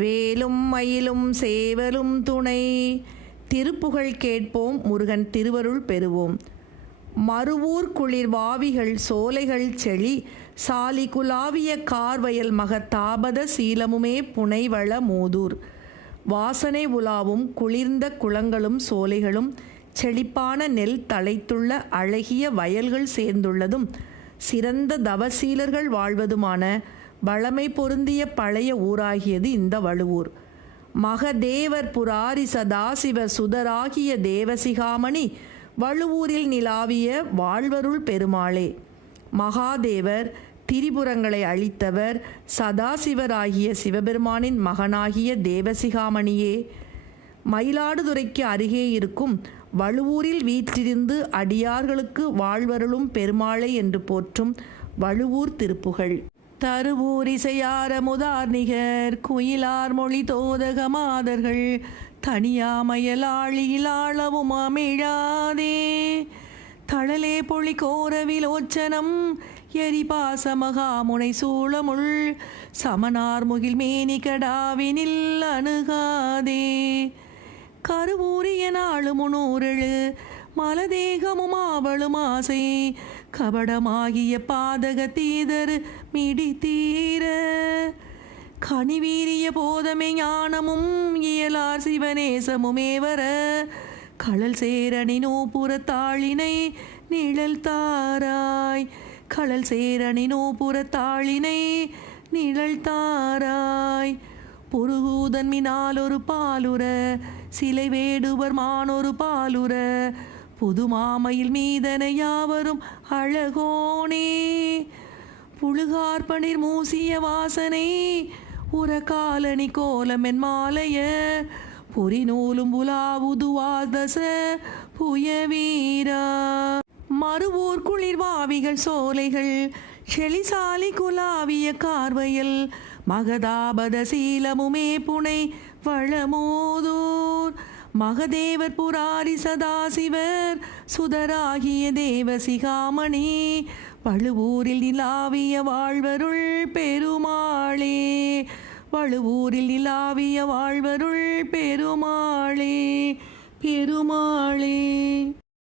வேலும் மயிலும் சேவலும் துணை. திருப்புகழ் கேட்போம், முருகன் திருவருள் பெறுவோம். மருவூர் குளிர் வாவிகள் சோலைகள் செழி சாலி குலாவிய கார்வயல் மகத்தாபத சீலமுமே புனைவள மூதூர். வாசனை உலாவும் குளிர்ந்த குளங்களும் சோலைகளும் செழிப்பான நெல் தழைத்துள்ள அழகிய வயல்கள் சேர்ந்துள்ளதும் சிறந்த தவசீலர்கள் வாழ்வதுமான வளமை பொருந்திய பழைய ஊராகியது இந்த வழுவூர். மகதேவர் புராரி சதாசிவ சுதராகிய தேவசிகாமணி வழுவூரில் நிலாவிய வாழ்வருள் பெருமாளே. மகாதேவர் திரிபுரங்களை அழித்தவர் சதாசிவராகிய சிவபெருமானின் மகனாகிய தேவசிகாமணியே. மயிலாடுதுறைக்கு அருகே இருக்கும் வழுவூரில் வீற்றிருந்து அடியார்களுக்கு வாழ்வருளும் பெருமாளை என்று போற்றும் வழுவூர் திருப்புகழ். தருவூர் இசையார முதார்நிகர் குயிலார் மொழி தோதக மாதர்கள் தனியாமயலாழியில் ஆளவும் அமிழாதே. தழலே பொழி கோரவிலோச்சனம் எரிபாச மகாமுனை சூளமுள் சமனார் முகில் மேனி கடாவினில் அணுகாதே. கருவூரிய நாளுமுனூரெழு மலதேகமும் ஆவலும் ஆசை கபடமாகிய பாதக தீதர் மிடி தீர. கனிவீரிய போதமை ஞானமும் இயலார் சிவநேசமுமேவர களல் சேரணி நூபுறத்தாளினை நிழல் தாராய். களல் சேரணி நூபுறத்தாளினை நிழல் தாராய். புருகூதன்மினால் ஒரு பாலுர சிலை வேடுவர் மானொரு பாலுர புதுமாமையில் மீதனை யாவரும் அழகோனே. புழுகார்பனிர் மூசிய வாசனை உரகாலனி கோலமென் மாலைய புரிநூலும் புலாவுதுவாதச புயவீரா. மருவூர் குளிர் வாவிகள் சோலைகள் செழிசாலி குலாவிய கார்வயல் மகதாபத சீலமுமே புனை வளமோதூர். மகதேவர் புராரி சதாசிவர் சுதராகிய தேவசிகாமணி வழுவூரில் நிலாவிய வாழ்வருள் பெருமாளே. வழுவூரில் நிலாவிய வாழ்வருள் பெருமாளே பெருமாளே.